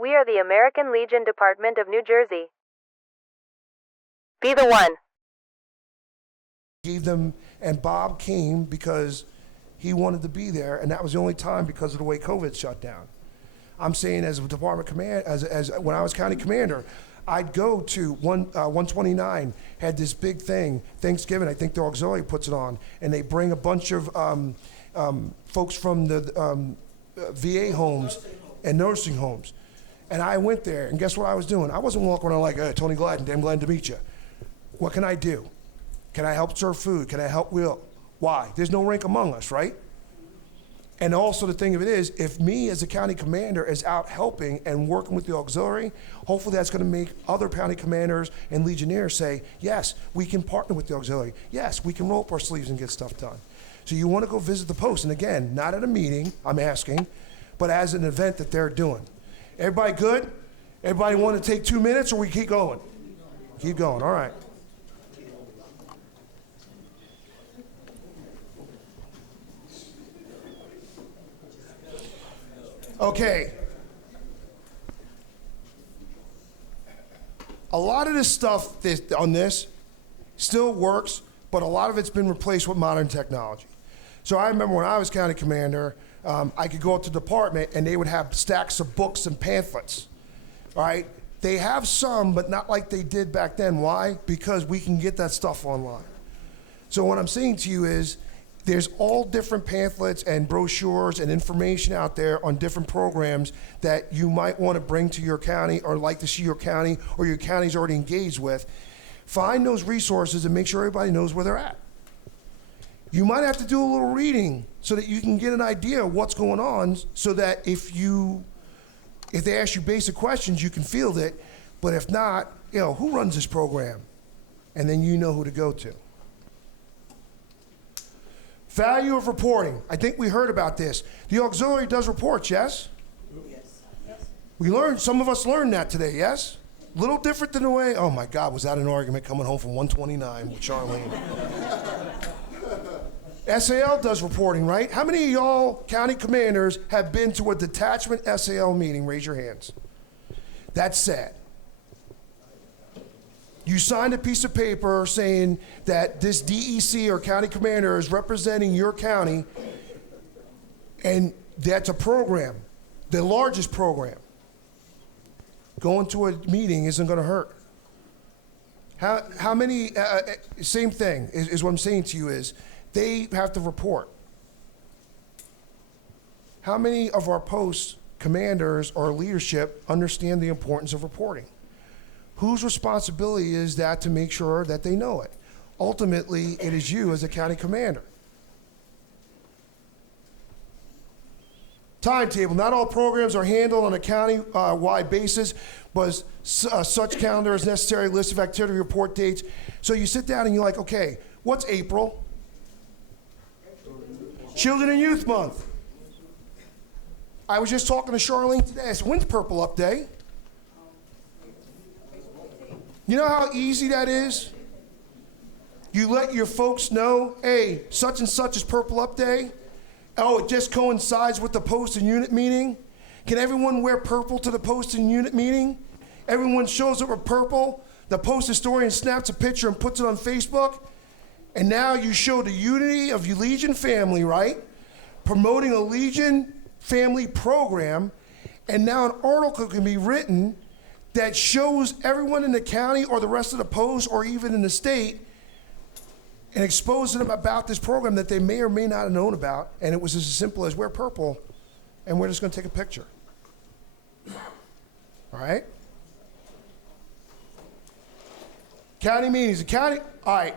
We are the American Legion Department of New Jersey. Be the one. Gave them, and Bob came because he wanted to be there, and that was the only time because of the way COVID shut down. I'm saying as a department command, as when I was county commander, I'd go to 129, had this big thing, Thanksgiving, I think the auxiliary puts it on, and they bring a bunch of folks from the VA homes and nursing homes. And I went there, and guess what I was doing? I wasn't walking around like, hey, Tony Gladden, damn glad to meet you. What can I do? Can I help serve food? Can I help wheel? Why? There's no rank among us, right? And also the thing of it is, if me as a county commander is out helping and working with the auxiliary, hopefully that's gonna make other county commanders and legionnaires say, yes, we can partner with the auxiliary. Yes, we can roll up our sleeves and get stuff done. So you wanna go visit the post, and again, not at a meeting, I'm asking, but as an event that they're doing. Everybody good? Everybody wanna take 2 minutes, or we keep going? Keep going, all right. Okay. A lot of this stuff on this still works, but a lot of it's been replaced with modern technology. So I remember when I was county commander, I could go up to the department and they would have stacks of books and pamphlets, all right? They have some, but not like they did back then. Why? Because we can get that stuff online. So what I'm saying to you is, there's all different pamphlets and brochures and information out there on different programs that you might want to bring to your county or like to see your county or your county's already engaged with. Find those resources and make sure everybody knows where they're at. You might have to do a little reading so that you can get an idea of what's going on, so that if they ask you basic questions, you can field it. But if not, who runs this program? And then you know who to go to. Value of reporting. I think we heard about this. The auxiliary does reports, yes? Yes. Some of us learned that today, yes? A little different than the way, oh my God, was that an argument coming home from 129 with Charlene? SAL does reporting, right? How many of y'all county commanders have been to a detachment SAL meeting? Raise your hands. That's sad. You signed a piece of paper saying that this DEC or county commander is representing your county, and that's a program, the largest program. Going to a meeting isn't gonna hurt. How many, same thing is what I'm saying to you is, they have to report. How many of our post commanders or leadership understand the importance of reporting? Whose responsibility is that to make sure that they know it? Ultimately, it is you as a county commander. Timetable. Not all programs are handled on a county-wide basis, but such calendar is necessary, list of activity report dates. So you sit down and you're like, okay, what's April? Children and Youth Month. I was just talking to Charlene today. I said, when's Purple Up Day? You know how easy that is? You let your folks know, hey, such and such is Purple Up Day. Oh, it just coincides with the post and unit meeting. Can everyone wear purple to the post and unit meeting? Everyone shows up with purple. The post historian snaps a picture and puts it on Facebook. And now you show the unity of your Legion family, right? Promoting a Legion family program. And now an article can be written that shows everyone in the county or the rest of the post or even in the state, and exposes them about this program that they may or may not have known about. And it was as simple as wear purple and we're just gonna take a picture. All right? County meetings, all right,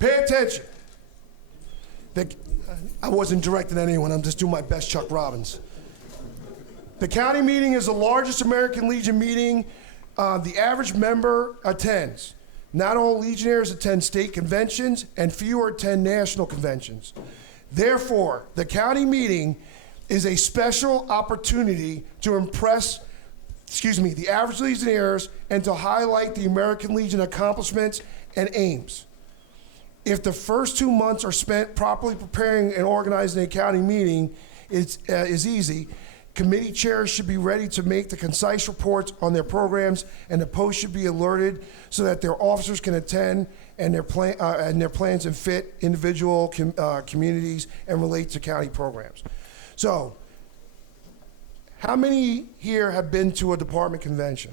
pay attention. I wasn't directing at anyone, I'm just doing my best Chuck Robbins. The county meeting is the largest American Legion meeting the average member attends. Not all Legionnaires attend state conventions, and fewer attend national conventions. Therefore, the county meeting is a special opportunity to impress, the average Legionnaires and to highlight the American Legion accomplishments and aims. If the first 2 months are spent properly preparing and organizing a county meeting, is easy. Committee chairs should be ready to make the concise reports on their programs, and the post should be alerted so that their officers can attend and their plans and fit individual communities and relate to county programs. So, how many here have been to a department convention?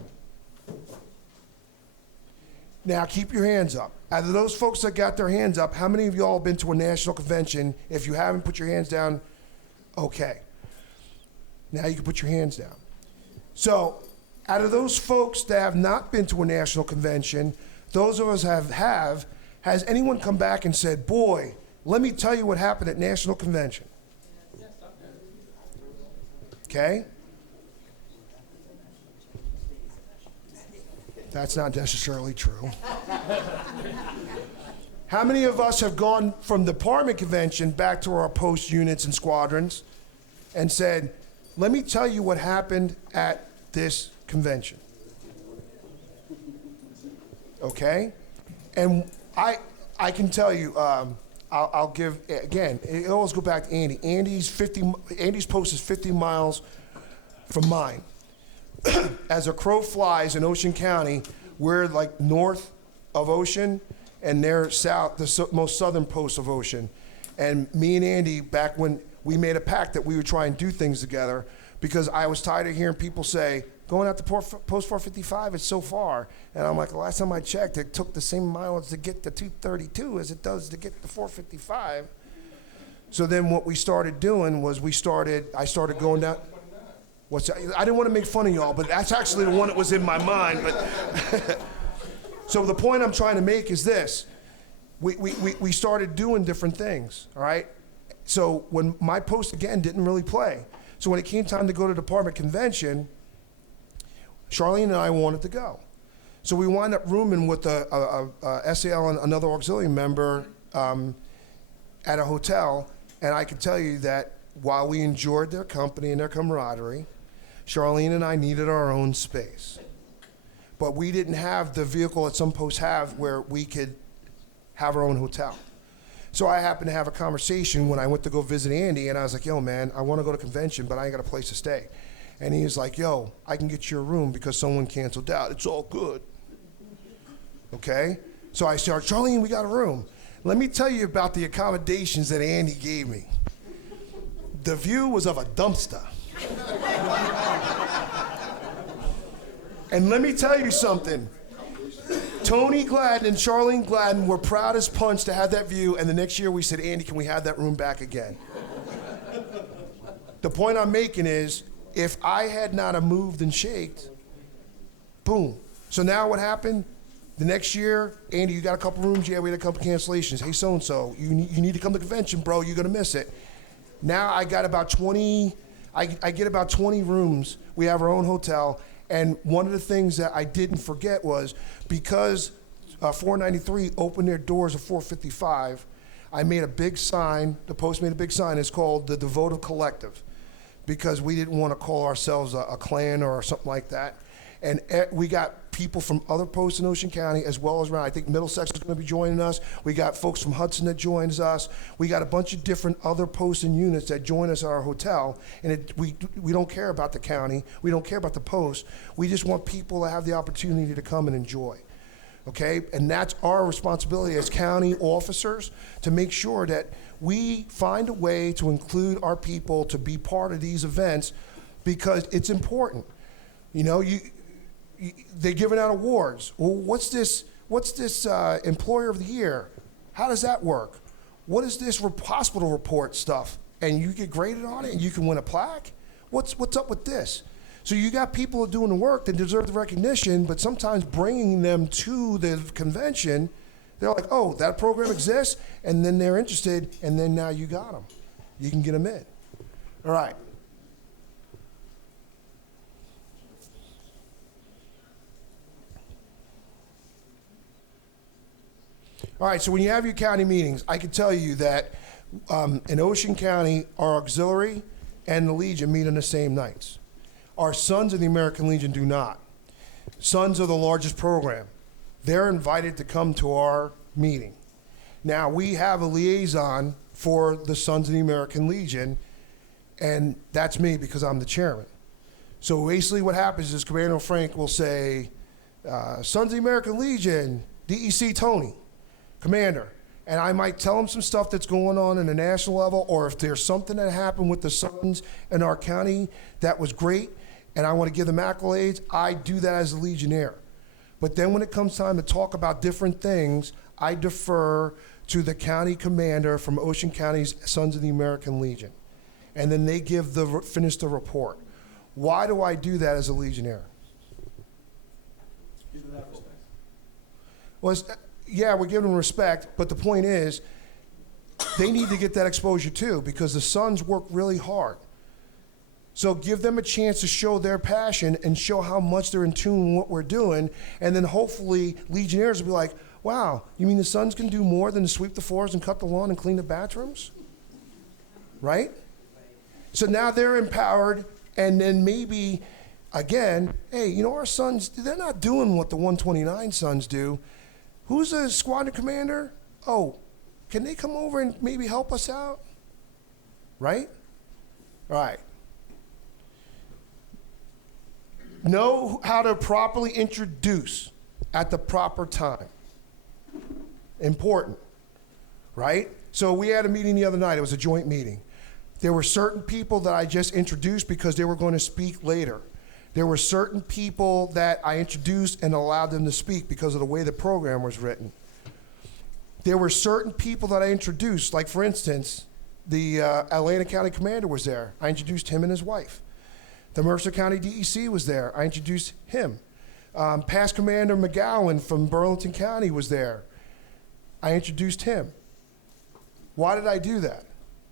Now, keep your hands up. Out of those folks that got their hands up, how many of y'all have been to a national convention? If you haven't, put your hands down. Okay. Now you can put your hands down. So, out of those folks that have not been to a national convention, those of us have, has anyone come back and said, boy, let me tell you what happened at national convention? Okay? That's not necessarily true. How many of us have gone from department convention back to our post units and squadrons and said, let me tell you what happened at this convention? Okay? And I can tell you, I'll give, again, it always go back to Andy. Andy's post is 50 miles from mine. As a crow flies in Ocean County, we're like north of Ocean, and they're south, the most southern post of Ocean. And me and Andy, back when we made a pact that we would try and do things together, because I was tired of hearing people say, going out to post 455, it's so far. And I'm like, the last time I checked, it took the same mileage to get to 232 as it does to get to 455. So then what we started doing was I started going down. What's that? I didn't want to make fun of y'all, but that's actually the one that was in my mind. But so the point I'm trying to make is this. We started doing different things, all right? So when my post, again, didn't really play. So when it came time to go to department convention, Charlene and I wanted to go. So we wound up rooming with a SAL and another auxiliary member at a hotel, and I can tell you that while we enjoyed their company and their camaraderie, Charlene and I needed our own space. But we didn't have the vehicle that some posts have where we could have our own hotel. So I happened to have a conversation when I went to go visit Andy, and I was like, yo, man, I want to go to convention, but I ain't got a place to stay. And he was like, yo, I can get you a room because someone canceled out. It's all good. Okay? So I said, Charlene, we got a room. Let me tell you about the accommodations that Andy gave me. The view was of a dumpster. And let me tell you something. Tony Gladden and Charlene Gladden were proud as punch to have that view, and the next year we said, Andy, can we have that room back again? The point I'm making is, if I had not have moved and shaked, boom. So now what happened? The next year, Andy, you got a couple rooms? Yeah, we had a couple cancellations. Hey, so-and-so, you need to come to convention, bro. You're going to miss it. Now I got about 20, I get about 20 rooms. We have our own hotel. And one of the things that I didn't forget was because 493 opened their doors at 455, I made a big sign, the Post made a big sign, it's called the Devoted Collective, because we didn't want to call ourselves a clan or something like that. And we got people from other posts in Ocean County as well as around. I think Middlesex is going to be joining us. We got folks from Hudson that joins us. We got a bunch of different other posts and units that join us at our hotel. And we don't care about the county. We don't care about the post. We just want people to have the opportunity to come and enjoy. Okay? And that's our responsibility as county officers to make sure that we find a way to include our people to be part of these events because it's important. You know, they're giving out awards. Well, what's this employer of the year? How does that work? What is this hospital report stuff? And you get graded on it and you can win a plaque? What's up with this? So you got people doing the work that deserve the recognition, but sometimes bringing them to the convention, they're like, oh, that program exists? And then they're interested, and then now you got them. You can get them in. All right. All right, so when you have your county meetings, I can tell you that in Ocean County, our auxiliary and the Legion meet on the same nights. Our Sons of the American Legion do not. Sons are the largest program. They're invited to come to our meeting. Now, we have a liaison for the Sons of the American Legion, And that's me because I'm the chairman. So basically what happens is Commander Frank will say, Sons of the American Legion, DEC Tony, Commander. And I might tell him some stuff that's going on in the national level, or if there's something that happened with the Sons in our county that was great, and I want to give them accolades, I do that as a Legionnaire. But then when it comes time to talk about different things, I defer to the county commander from Ocean County's Sons of the American Legion. And then they finish the report. Why do I do that as a Legionnaire? Well, yeah, we're giving them respect, but the point is, they need to get that exposure too, because the Sons work really hard. So give them a chance to show their passion and show how much they're in tune with what we're doing, and then hopefully Legionnaires will be like, wow, you mean the Sons can do more than to sweep the floors and cut the lawn and clean the bathrooms? Right? So now they're empowered, and then maybe, again, hey, you know, our Sons, they're not doing what the 129 Sons do. Who's a squadron commander? Oh, can they come over and maybe help us out? Right? All right. Know how to properly introduce at the proper time. Important, right? So we had a meeting the other night. It was a joint meeting. There were certain people that I just introduced because they were going to speak later. There were certain people that I introduced and allowed them to speak because of the way the program was written. There were certain people that I introduced, like for instance, the Atlanta County Commander was there. I introduced him and his wife. The Mercer County DEC was there. I introduced him. Past Commander McGowan from Burlington County was there. I introduced him. Why did I do that?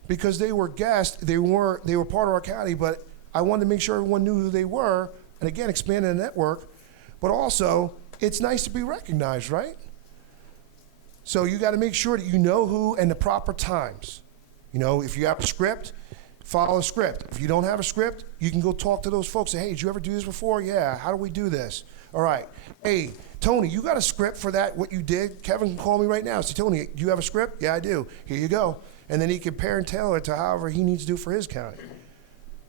Because they were guests, they were part of our county, but I wanted to make sure everyone knew who they were, and again, expanding the network, but also, it's nice to be recognized, right? So you gotta make sure that you know who and the proper times. You know, if you have a script, follow a script. If you don't have a script, you can go talk to those folks, say, hey, did you ever do this before? Yeah, how do we do this? All right, hey, Tony, you got a script for that, what you did? Kevin can call me right now. Say, Tony, do you have a script? Yeah, I do. Here you go. And then he can pair and tailor it to however he needs to do for his county.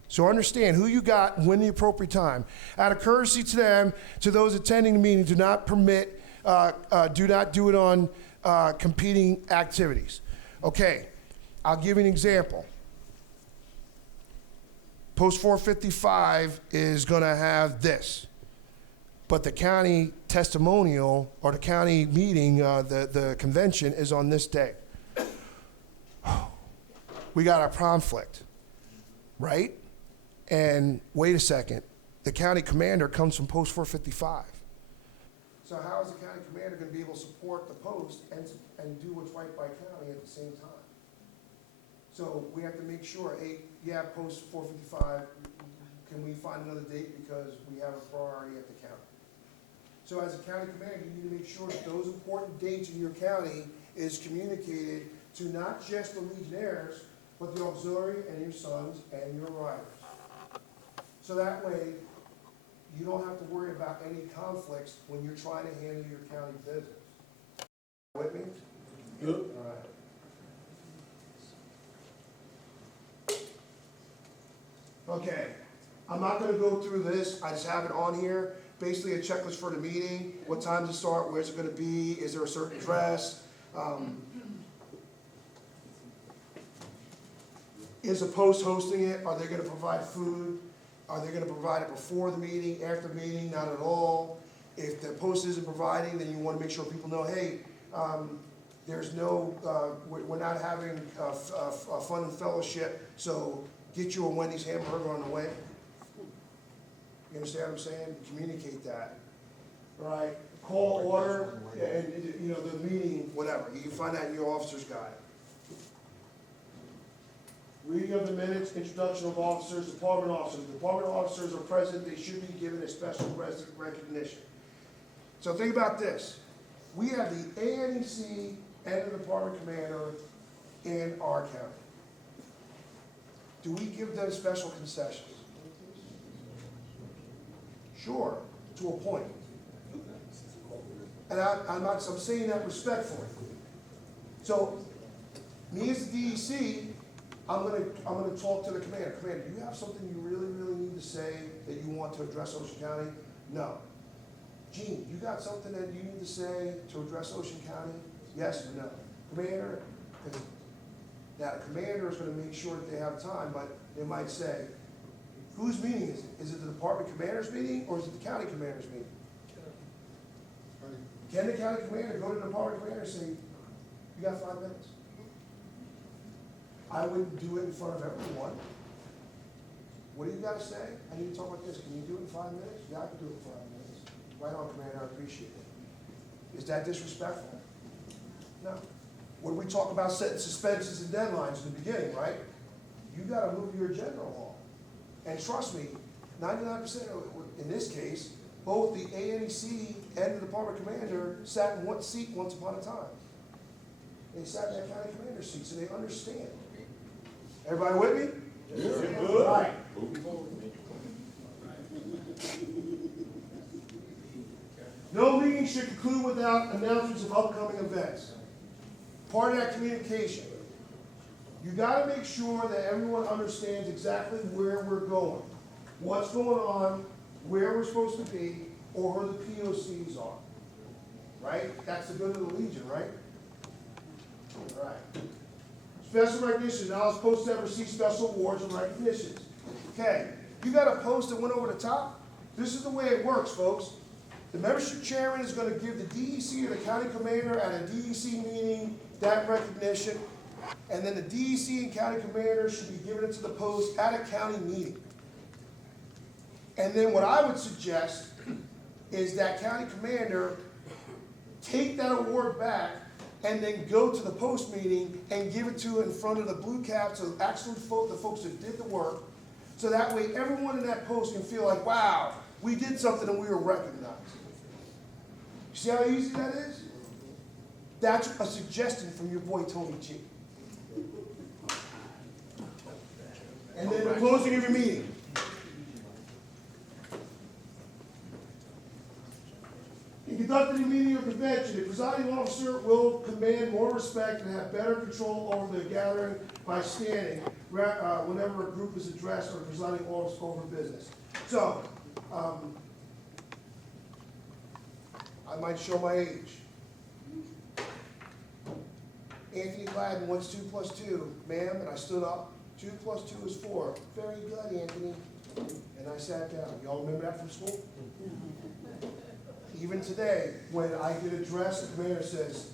So understand who you got when the appropriate time. Out of courtesy to them, to those attending the meeting, do not permit, do not do it on competing activities. Okay, I'll give you an example. Post 455 is gonna have this, but the county testimonial or the county meeting, the convention is on this day. We got a conflict, right? And wait a second, the county commander comes from post 455. So how is the county commander gonna be able to support the post and do what's right by county at the same time? So we have to make sure, hey, yeah, post 455, can we find another date because we have a priority at the county? So as a county commander, you need to make sure that those important dates in your county is communicated to not just the Legionnaires, but the auxiliary and your Sons and your riders. So that way, you don't have to worry about any conflicts when you're trying to handle your county business. With me? Good. All right. Okay, I'm not gonna go through this, I just have it on here. Basically a checklist for the meeting, what time to start, where's it gonna be, is there a certain dress? Is the post hosting it? Are they gonna provide food? Are they gonna provide it before the meeting, after the meeting? Not at all. If the post isn't providing, then you wanna make sure people know, hey, there's no, we're not having a fun and fellowship, so get you a Wendy's hamburger on the way. You understand what I'm saying? Communicate that. All right, call order, and you know, the meeting, whatever. You can find that in your officer's guide. Reading of the minutes, introduction of officers, department officers. Department officers are present, they should be given a special recognition. So think about this. We have the ANEC and the department commander in our county. Do we give them special concessions? Sure, to a point. And I'm saying that respectfully. So, me as the DEC, I'm gonna talk to the commander. Commander, do you have something you really, really need to say that you want to address Ocean County? No. Gene, you got something that you need to say to address Ocean County? Yes or no? Commander, now the commander is gonna make sure that they have time, but they might say, whose meeting is it? Is it the department commander's meeting or is it the county commander's meeting? Can the county commander go to the department commander and say, you got 5 minutes? I wouldn't do it in front of everyone. What do you got to say? I need to talk about this. Can you do it in 5 minutes? Yeah, I can do it in 5 minutes. Right on, Commander. I appreciate it. Is that disrespectful? No. When we talk about setting suspensions and deadlines in the beginning, right? You got to move your agenda along. And trust me, 99% in this case, both the ANEC and the department commander sat in one seat once upon a time. They sat in that county commander seat, so they understand. Everybody with me? Yes, sir. All right. No meeting should conclude without announcements of upcoming events. Part of that communication. You got to make sure that everyone understands exactly where we're going, what's going on, where we're supposed to be, or where the POCs are. Right? That's the good of the Legion, right? All right. Special recognition. Now it's supposed to receive special awards and recognitions. Okay. You got a post that went over the top? This is the way it works, folks. The membership chairman is going to give the DEC or the county commander at a DEC meeting that recognition, and then the DEC and county commander should be giving it to the post at a county meeting. And then what I would suggest is that county commander take that award back and then go to the post meeting and give it to in front of the blue caps, so actually the folks that did the work, so that way everyone in that post can feel like, wow, we did something and we were recognized. You see how easy that is? That's a suggestion from your boy Tony G. And then the closing of your meeting. In conducting a meeting or convention, the presiding officer will command more respect and have better control over the gathering by standing whenever a group is addressed or the presiding officer over business. So, I might show my age. Anthony Gladden, what's 2 plus 2? Ma'am, and I stood up. 2 plus 2 is 4. Very good, Anthony. And I sat down. Y'all remember that from school? Even today, when I get addressed, the commander says,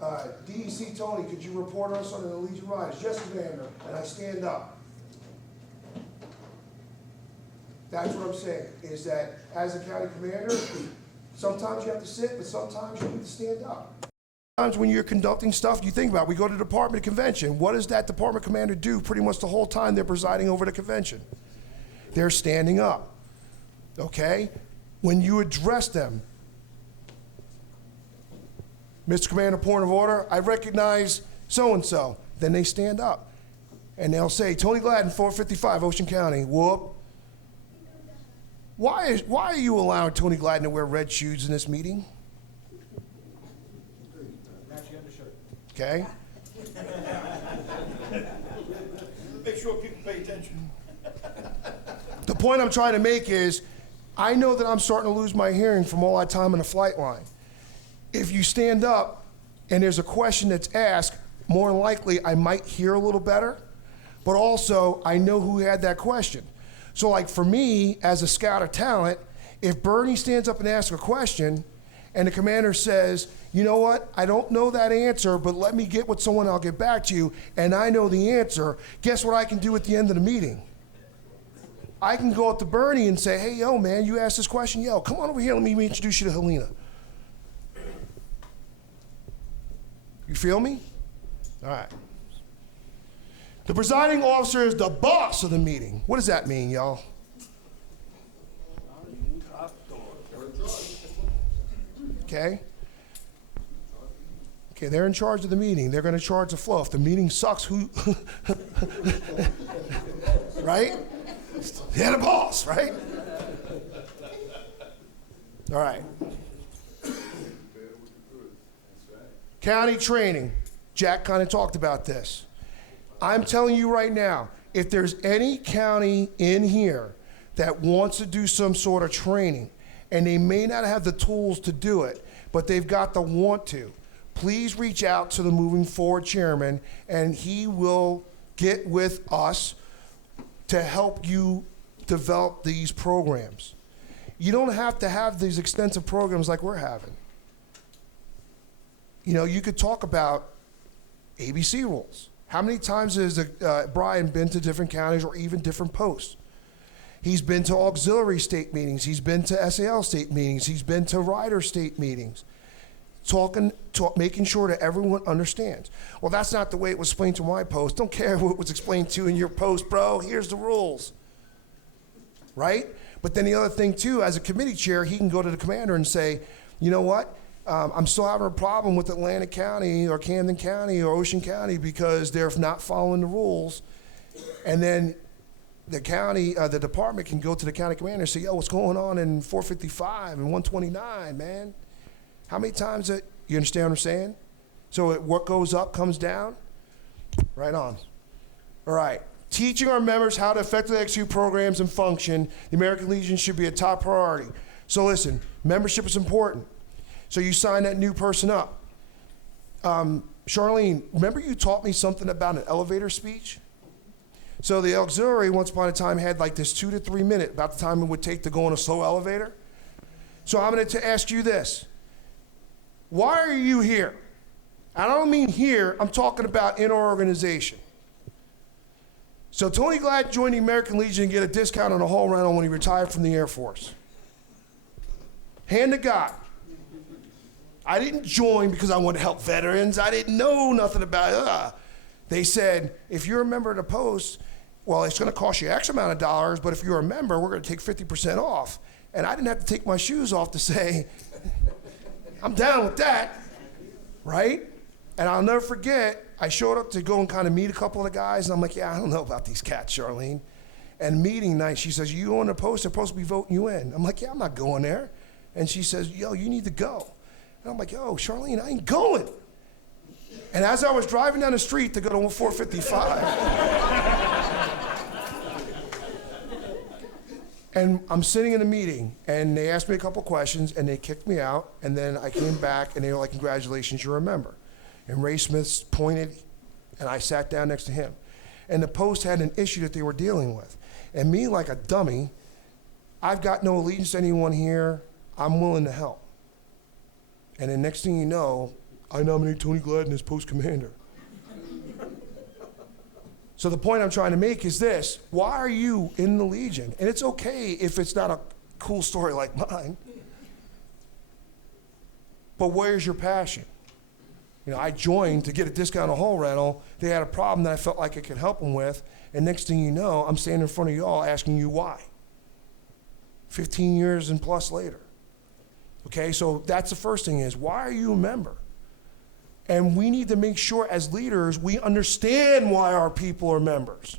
DEC Tony, could you report us on the Legion Riders? Yes, Commander. And I stand up. That's what I'm saying, is that as a county commander, sometimes you have to sit, but sometimes you need to stand up. Sometimes when you're conducting stuff, you think about it. We go to the department convention. What does that department commander do pretty much the whole time they're presiding over the convention? They're standing up. Okay? When you address them, Mr. Commander, point of order, I recognize so-and-so. Then they stand up. And they'll say, Tony Gladden, 455, Ocean County. Whoop. Why are you allowing Tony Gladden to wear red shoes in this meeting? Okay. Make sure people pay attention. The point I'm trying to make is, I know that I'm starting to lose my hearing from all that time in the flight line. If you stand up and there's a question that's asked, more than likely I might hear a little better, but also I know who had that question. So like for me, as a scout of talent, if Bernie stands up and asks a question and the commander says, you know what, I don't know that answer, but let me get with someone, I'll get back to you, and I know the answer, guess what I can do at the end of the meeting? I can go up to Bernie and say, hey, yo, man, you asked this question, yo, come on over here, let me introduce you to Helena. You feel me? All right. The presiding officer is the boss of the meeting. What does that mean, y'all? Okay. Okay, they're in charge of the meeting. They're going to charge the flow. If the meeting sucks, who? Right? They're the boss, right? All right. County training. Jack kind of talked about this. I'm telling you right now, if there's any county in here that wants to do some sort of training, and they may not have the tools to do it, but they've got the want to, please reach out to the Moving Forward chairman, and he will get with us to help you develop these programs. You don't have to have these extensive programs like we're having. You know, you could talk about ABC rules. How many times has Brian been to different counties or even different posts? He's been to auxiliary state meetings. He's been to SAL state meetings. He's been to rider state meetings. Making sure that everyone understands. Well, that's not the way it was explained to my post. Don't care what was explained to you in your post, bro. Here's the rules. Right? But then the other thing, too, as a committee chair, he can go to the commander and say, you know what? I'm still having a problem with Atlantic County or Camden County or Ocean County because they're not following the rules. And then the county, the department can go to the county commander and say, yo, what's going on in 455 and 129, man? How many times that, you understand what I'm saying? So what goes up comes down? Right on. All right. Teaching our members how to effectively execute programs and function, the American Legion should be a top priority. So listen, membership is important. So you sign that new person up. Charlene, remember you taught me something about an elevator speech? So the auxiliary, once upon a time, had like this 2 to 3 minute, about the time it would take to go on a slow elevator. So I'm going to ask you this. Why are you here? I don't mean here, I'm talking about in our organization. So Tony Gladden joined the American Legion and get a discount on a hall rental when he retired from the Air Force. Hand to God. I didn't join because I wanted to help veterans. I didn't know nothing about it. They said, if you're a member of the post, well, it's going to cost you X amount of dollars, but if you're a member, we're going to take 50% off. And I didn't have to take my shoes off to say, I'm down with that, right? And I'll never forget, I showed up to go and kind of meet a couple of the guys, and I'm like, yeah, I don't know about these cats, Charlene. And meeting night, she says, you on the post, they're supposed to be voting you in. I'm like, yeah, I'm not going there. And she says, yo, you need to go. And I'm like, yo, Charlene, I ain't going. And as I was driving down the street to go to 455, and I'm sitting in a meeting, and they asked me a couple questions, and they kicked me out, and then I came back, and they were like, congratulations, you're a member. And Ray Smith pointed, and I sat down next to him. And the post had an issue that they were dealing with. And me, like a dummy, I've got no allegiance to anyone here. I'm willing to help. And then next thing you know, I nominate Tony Gladden as post commander. So the point I'm trying to make is this: why are you in the Legion? And it's okay if it's not a cool story like mine, but where's your passion? You know, I joined to get a discount on hall rental. They had a problem that I felt like I could help them with, and next thing you know, I'm standing in front of y'all asking you why. 15 years and plus later. Okay, so that's the first thing is, why are you a member? And we need to make sure as leaders, we understand why our people are members.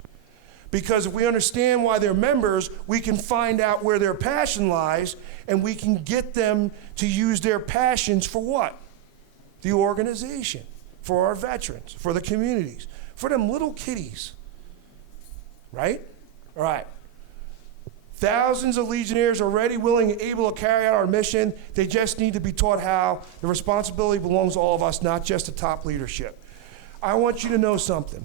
Because if we understand why they're members, we can find out where their passion lies, and we can get them to use their passions for what? The organization, for our veterans, for the communities, for them little kiddies, right? All right. Thousands of Legionnaires are ready, willing, and able to carry out our mission. They just need to be taught how. The responsibility belongs to all of us, not just the top leadership. I want you to know something.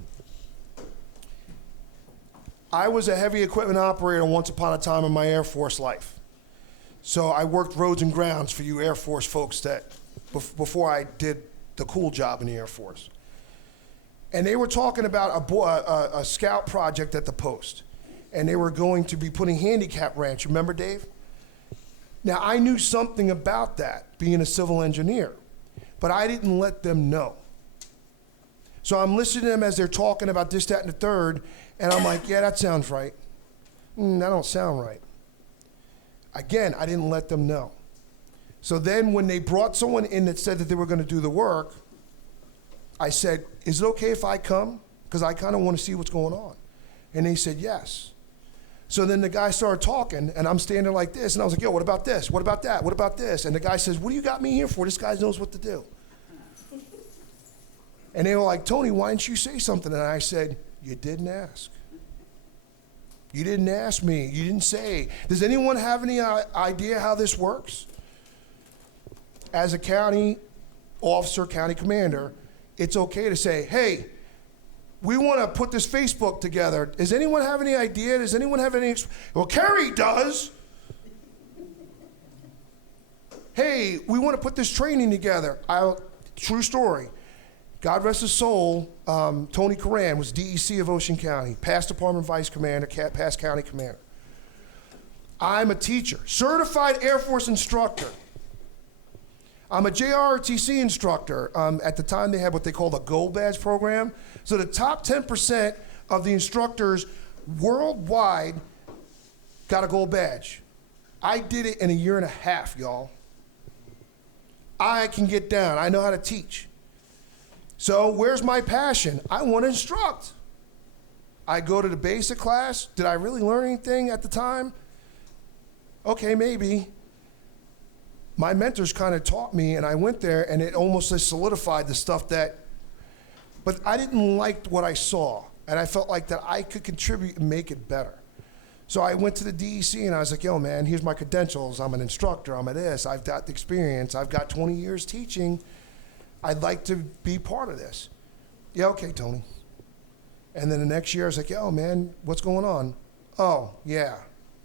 I was a heavy equipment operator once upon a time in my Air Force life. So I worked roads and grounds for you Air Force folks that before I did the cool job in the Air Force. And they were talking about a scout project at the post. And they were going to be putting handicap ramps. Remember, Dave? Now, I knew something about that, being a civil engineer, but I didn't let them know. So I'm listening to them as they're talking about this, that, and the third, and I'm like, yeah, that sounds right. That don't sound right. Again, I didn't let them know. So then when they brought someone in that said that they were going to do the work, I said, is it okay if I come? Because I kind of want to see what's going on. And they said, yes. So then the guy started talking, and I'm standing like this, and I was like, yo, what about this? What about that? What about this? And the guy says, what do you got me here for? This guy knows what to do. And they were like, Tony, why didn't you say something? And I said, You didn't ask. You didn't ask me. You didn't say. Does anyone have any idea how this works? As a county officer, county commander, it's okay to say, hey, we want to put this Facebook together. Does anyone have any idea? Does anyone have any? Well, Kerry does. Hey, we want to put this training together. True story. God rest his soul, Tony Coran was DEC of Ocean County, past department vice commander, past county commander. I'm a teacher, certified Air Force instructor. I'm a JROTC instructor. At the time, they had what they called a Gold Badge program. So the top 10% of the instructors worldwide got a Gold Badge. I did it in a year and a half, y'all. I can get down. I know how to teach. So where's my passion? I want to instruct. I go to the basic class. Did I really learn anything at the time? Okay, maybe. My mentors kind of taught me, and I went there, and it almost just solidified the stuff that, but I didn't like what I saw, and I felt like that I could contribute and make it better. So I went to the DEC, and I was like, yo, man, here's my credentials. I'm an instructor. I'm a this. I've got the experience. I've got 20 years teaching. I'd like to be part of this. Yeah, okay, Tony. And then the next year, I was like, yo, man, what's going on? Oh, yeah.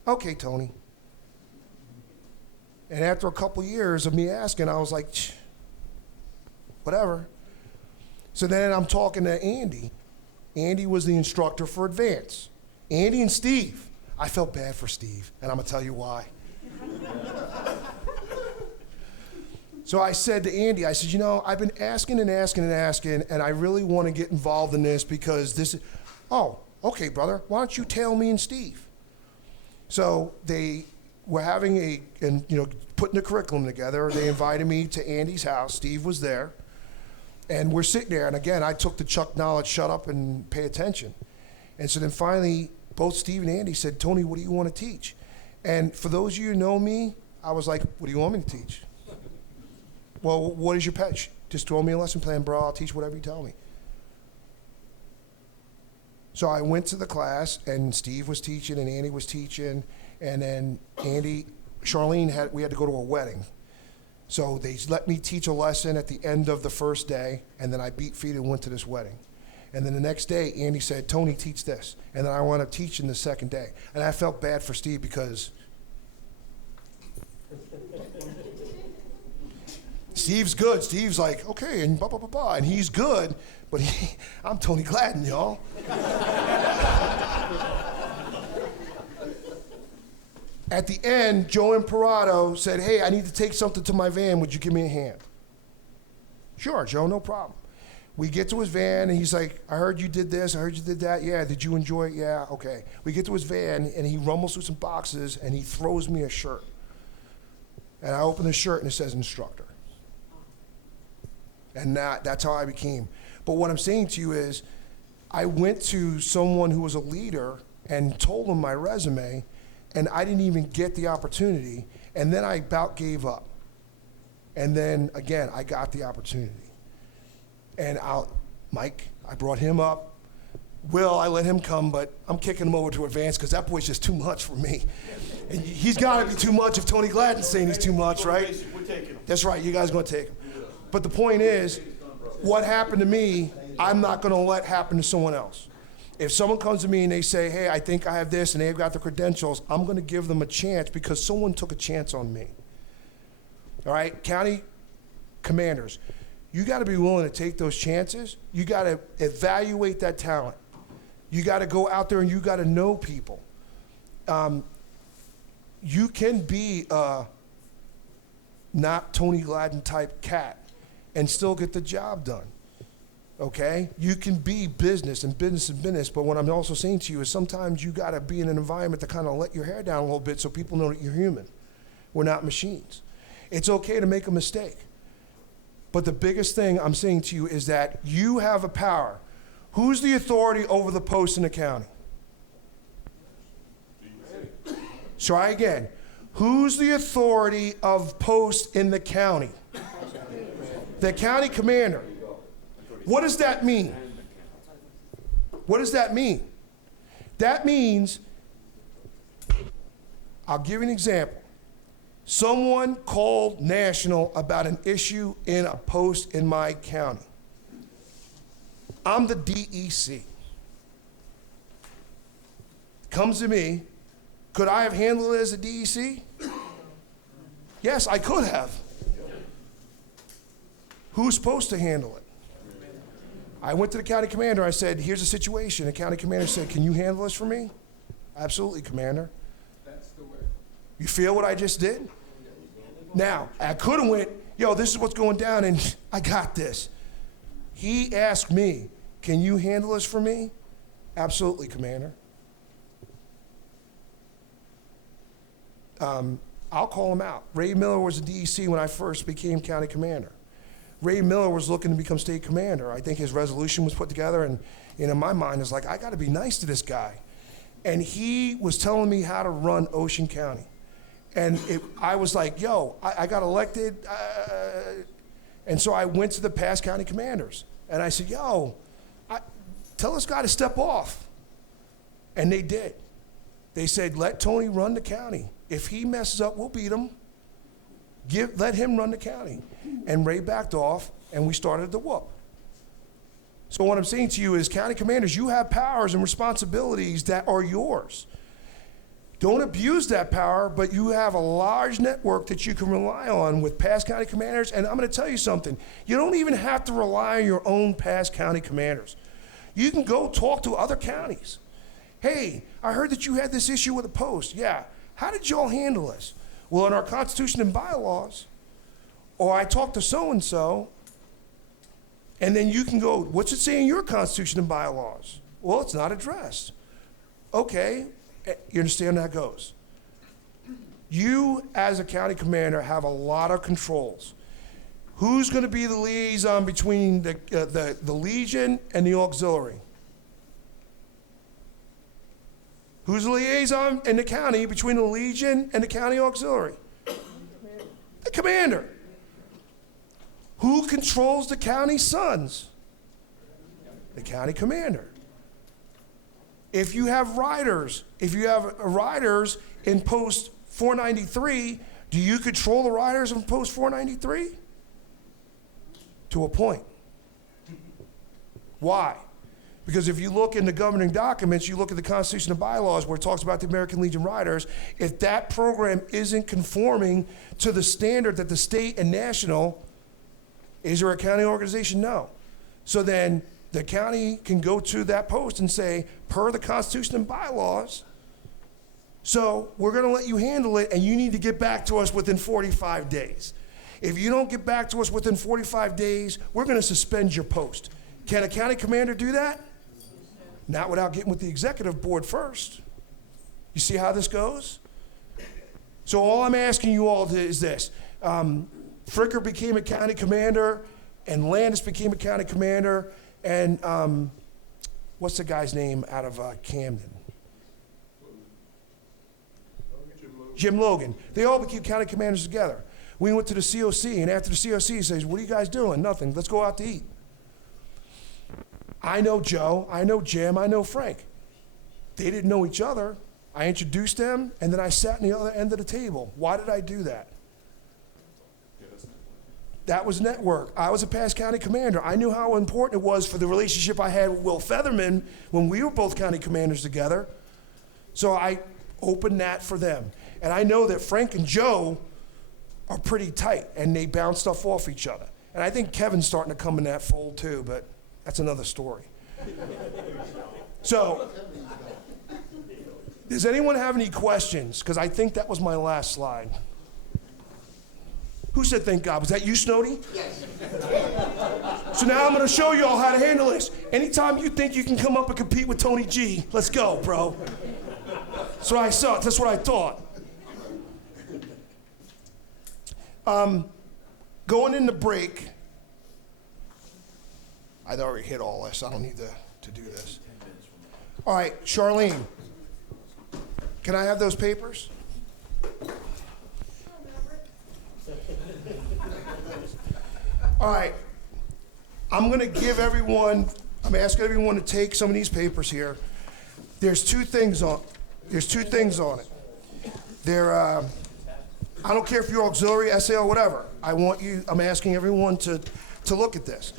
Okay, Tony. And after a couple years of me asking, I was like, whatever. So then I'm talking to Andy. Andy was the instructor for advance. Andy and Steve. I felt bad for Steve, and I'm going to tell you why. So I said to Andy, I said, you know, I've been asking and asking and asking, and I really want to get involved in this because this is, oh, okay, brother, why don't you tell me and Steve? So they were having putting the curriculum together. They invited me to Andy's house. Steve was there, and we're sitting there, and again, I took the Chuck knowledge, shut up and pay attention. And so then finally, both Steve and Andy said, Tony, what do you want to teach? And for those of you who know me, I was like, what do you want me to teach? Well, what is your passion? Just throw me a lesson plan, bro. I'll teach whatever you tell me. So I went to the class, and Steve was teaching, and Andy was teaching, and then Charlene we had to go to a wedding. So they let me teach a lesson at the end of the first day, and then I beat feet and went to this wedding. And then the next day, Andy said, Tony, teach this. And then I wound up teaching the second day. And I felt bad for Steve because Steve's good. Steve's like, okay, and blah, blah, blah, blah. And he's good, but I'm Tony Gladden, y'all. At the end, Joe Imperato said, hey, I need to take something to my van. Would you give me a hand? Sure, Joe, no problem. We get to his van, and he's like, I heard you did this. I heard you did that. Yeah, did you enjoy it? Yeah, okay. We get to his van, and he rumbles through some boxes, and he throws me a shirt. And I open the shirt, and it says instructor. And that's how I became. But what I'm saying to you is, I went to someone who was a leader and told him my resume, and I didn't even get the opportunity. And then I about gave up. And then, again, I got the opportunity. And Mike, I brought him up. Will, I let him come, but I'm kicking him over to advance because that boy's just too much for me. And he's got to be too much if Tony Gladden's saying he's too much, right? We're taking him. That's right, you guys are going to take him. But the point is, what happened to me, I'm not going to let happen to someone else. If someone comes to me and they say, hey, I think I have this, and they've got the credentials, I'm going to give them a chance because someone took a chance on me. All right, county commanders, you got to be willing to take those chances. You got to evaluate that talent. You got to go out there and you got to know people. You can be a not Tony Gladden type cat and still get the job done. Okay? You can be business, but what I'm also saying to you is sometimes you got to be in an environment to kind of let your hair down a little bit so people know that you're human. We're not machines. It's okay to make a mistake. But the biggest thing I'm saying to you is that you have a power. Who's the authority over the post in the county? Try again. Who's the authority of post in the county? The county commander. What does that mean? What does that mean? That means, I'll give you an example. Someone called national about an issue in a post in my county. I'm the DEC. Comes to me, could I have handled it as a DEC? Yes, I could have. Who's supposed to handle it? I went to the county commander. I said, here's the situation. The county commander said, can you handle this for me? Absolutely, Commander. That's the way. You feel what I just did? Now, I could have went, yo, this is what's going down, and I got this. He asked me, can you handle this for me? Absolutely, Commander. I'll call him out. Ray Miller was a DEC when I first became county commander. Ray Miller was looking to become state commander. I think his resolution was put together, and in my mind, it's like, I got to be nice to this guy. And he was telling me how to run Ocean County. And I was like, yo, I got elected. And so I went to the past county commanders. And I said, yo, tell this guy to step off. And they did. They said, let Tony run the county. If he messes up, we'll beat him. Let him run the county. And Ray backed off, and we started the whoop. So what I'm saying to you is, county commanders, you have powers and responsibilities that are yours. Don't abuse that power, but you have a large network that you can rely on with past county commanders. And I'm going to tell you something. You don't even have to rely on your own past county commanders. You can go talk to other counties. Hey, I heard that you had this issue with a post. Yeah. How did y'all handle this? Well, in our Constitution and bylaws, or I talked to so-and-so, and then you can go, what's it say in your Constitution and bylaws? Well, it's not addressed. Okay, you understand how that goes. You, as a county commander, have a lot of controls. Who's going to be the liaison between the Legion and the auxiliary? Who's the liaison in the county between the Legion and the county auxiliary? The commander. Who controls the county sons? The county commander. If you have riders in post 493, do you control the riders in post 493? To a point. Why? Because if you look in the governing documents, you look at the Constitution and bylaws where it talks about the American Legion riders, if that program isn't conforming to the standard that the state and national, is there a county organization? No. So then the county can go to that post and say, per the Constitution and bylaws, so we're going to let you handle it, and you need to get back to us within 45 days. If you don't get back to us within 45 days, we're going to suspend your post. Can a county commander do that? Not without getting with the executive board first. You see how this goes? So all I'm asking you all is this. Fricker became a county commander, and Landis became a county commander, and what's the guy's name out of Camden? Jim Logan. They all became county commanders together. We went to the COC, and after the COC, he says, what are you guys doing? Nothing. Let's go out to eat. I know Joe, I know Jim, I know Frank. They didn't know each other. I introduced them, and then I sat on the other end of the table. Why did I do that? That was network. I was a past county commander. I knew how important it was for the relationship I had with Will Featherman when we were both county commanders together. So I opened that for them. And I know that Frank and Joe are pretty tight, and they bounce stuff off each other. And I think Kevin's starting to come in that fold too, but that's another story. So, does anyone have any questions? Because I think that was my last slide. Who said thank God? Was that you, Snowdy? Yes. So now I'm going to show you all how to handle this. Anytime you think you can come up and compete with Tony G, let's go, bro. That's what I saw. That's what I thought. Going into break, I'd already hit all this. I don't need to do this. All right, Charlene, can I have those papers? All right, I'm going to give everyone a I'm asking everyone to take some of these papers here. There's two things on it. I don't care if you're auxiliary, SAL, whatever. I'm asking everyone to look at this.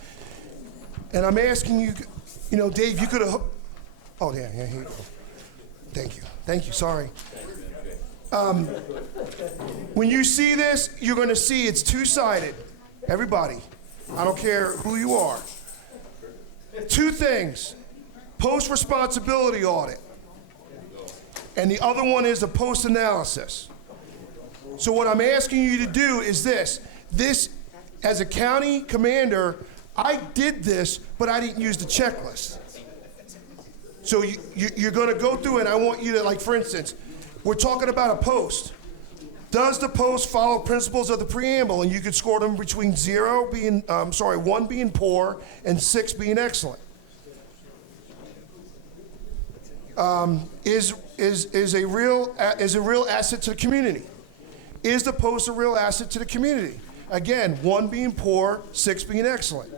And I'm asking you, Dave, you could have, oh, yeah, here you go. Thank you, sorry. When you see this, you're gonna see it's two-sided. Everybody, I don't care who you are. Two things, post-responsibility audit, and the other one is a post-analysis. So what I'm asking you to do is this, as a county commander, I did this, but I didn't use the checklist. So you're gonna go through it, I want you to, like for instance, we're talking about a post. Does the post follow principles of the preamble? And you could score them between 1 being poor and 6 being excellent. Is a real asset to the community? Is the post a real asset to the community? Again, 1 being poor, 6 being excellent.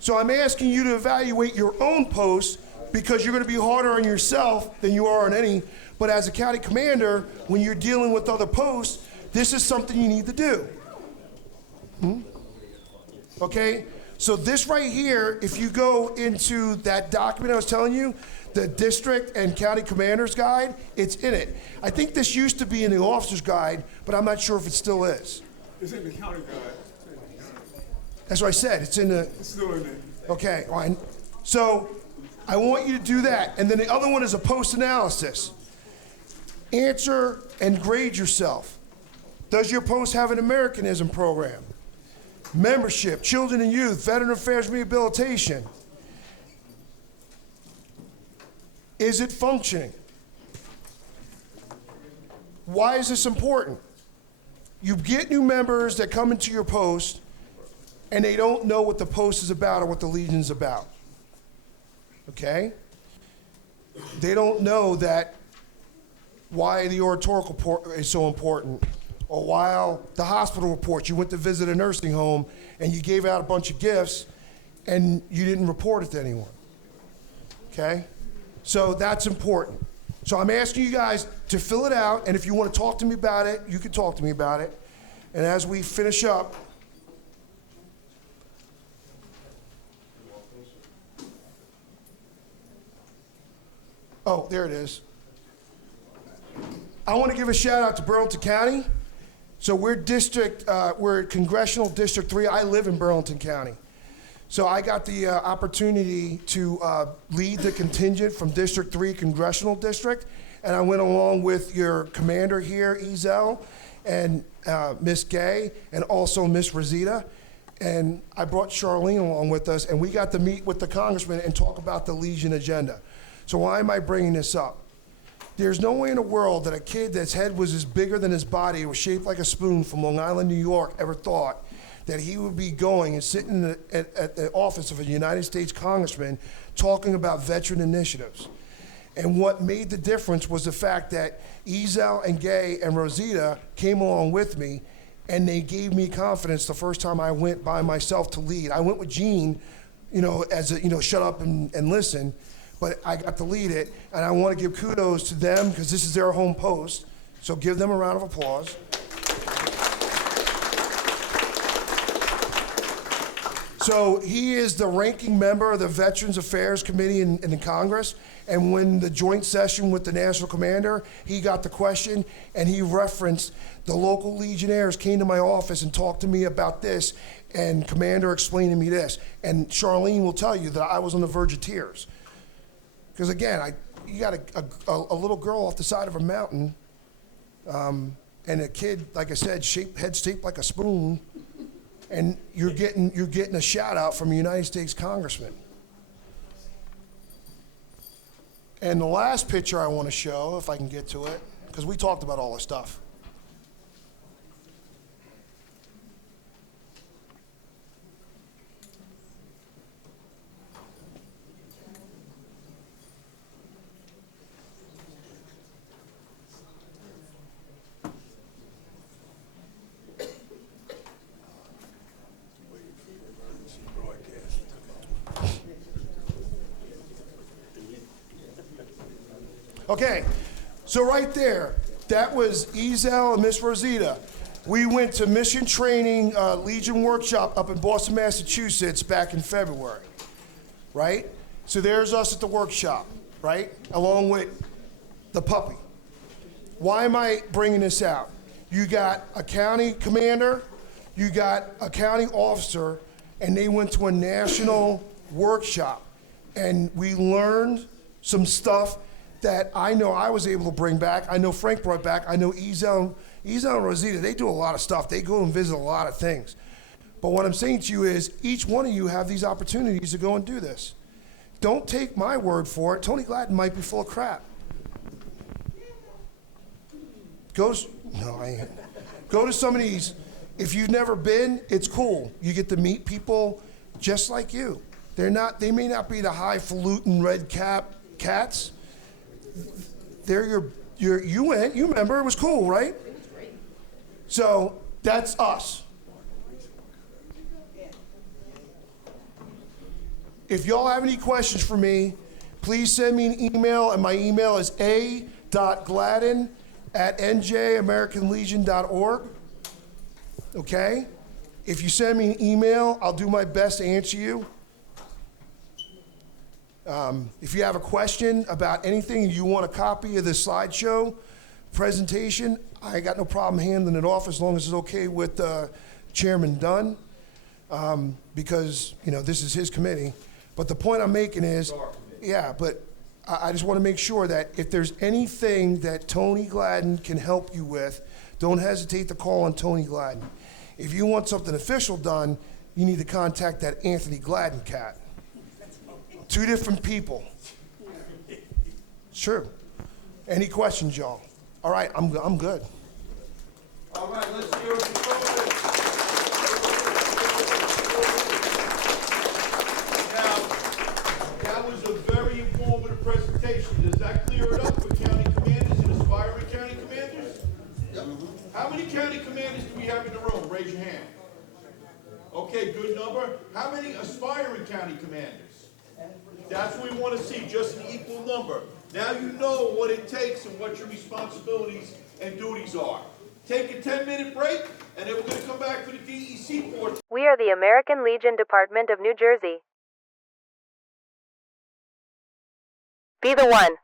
So I'm asking you to evaluate your own post because you're going to be harder on yourself than you are on any. But as a county commander, when you're dealing with other posts, this is something you need to do. Okay? So this right here, if you go into that document I was telling you, the district and county commander's guide, it's in it. I think this used to be in the officer's guide, but I'm not sure if it still is. It's in the county guide. That's what I said, it's in the... It's still in there. Okay, all right. So I want you to do that. And then the other one is a post-analysis. Answer and grade yourself. Does your post have an Americanism program? Membership, children and youth, veteran affairs rehabilitation. Is it functioning? Why is this important? You get new members that come into your post and they don't know what the post is about or what the Legion's about. Okay? They don't know that why the oratorical is so important, or why the hospital report, you went to visit a nursing home and you gave out a bunch of gifts and you didn't report it to anyone. Okay? So that's important. So I'm asking you guys to fill it out, and if you want to talk to me about it, you can talk to me about it. And as we finish up, oh, there it is. I want to give a shout out to Burlington County. So we're Congressional District 3. I live in Burlington County. So I got the opportunity to lead the contingent from District 3 Congressional District, and I went along with your commander here, Ezel, and Miss Gay, and also Miss Rosita. And I brought Charlene along with us, and we got to meet with the congressman and talk about the Legion agenda. So why am I bringing this up? There's no way in the world that a kid that's head was as bigger than his body, was shaped like a spoon from Long Island, New York, ever thought that he would be going and sitting at the office of a United States congressman talking about veteran initiatives. And what made the difference was the fact that Ezel and Gay and Rosita came along with me, and they gave me confidence the first time I went by myself to lead. I went with Gene, as a, shut up and listen, but I got to lead it, and I want to give kudos to them because this is their home post, so give them a round of applause. So he is the ranking member of the Veterans Affairs Committee in the Congress, and when the joint session with the National Commander, he got the question, and he referenced the local Legionnaires came to my office and talked to me about this, and Commander explained to me this. And Charlene will tell you that I was on the verge of tears. Because again, you got a little girl off the side of a mountain, and a kid, like I said, head shaped like a spoon, and you're getting a shout out from a United States congressman. And the last picture I want to show, if I can get to it, because we talked about all this stuff. Okay, so right there, that was Ezel and Miss Rosita. We went to Mission Training Legion Workshop up in Boston, Massachusetts back in February, right? So there's us at the workshop, right? Along with the puppy. Why am I bringing this out? You got a county commander, you got a county officer, and they went to a national workshop. And we learned some stuff that I know I was able to bring back. I know Frank brought back. I know Ezel and Rosita, they do a lot of stuff. They go and visit a lot of things. But what I'm saying to you is each one of you have these opportunities to go and do this. Don't take my word for it. Tony Gladden might be full of crap. Go to some of these. If you've never been, it's cool. You get to meet people just like you. They may not be the highfalutin red cap cats. They're you went, you remember, it was cool, right? It was great. So that's us. If y'all have any questions for me, please send me an email, and my email is a.gladden@njamericanlegion.org. Okay? If you send me an email, I'll do my best to answer you. If you have a question about anything and you want a copy of the slideshow presentation, I got no problem handing it off as long as it's okay with Chairman Dunn, because this is his committee. But the point I'm making is, yeah, but I just want to make sure that if there's anything that Tony Gladden can help you with, don't hesitate to call on Tony Gladden. If you want something official done, you need to contact that Anthony Gladden cat. Two different people. It's true. Any questions, y'all? All right, I'm good. All right, let's hear it for COVID. Now, that was a very informative presentation. Does that clear it up for county commanders and aspiring county commanders? Yep. How many county commanders do we have in the room? Raise your hand. Okay, good number. How many aspiring county commanders? That's what we want to see, just an equal number. Now you know what it takes and what your responsibilities and duties are. Take a 10-minute break, and then we're going to come back for the DEC portion. We are the American Legion Department of New Jersey. Be the one.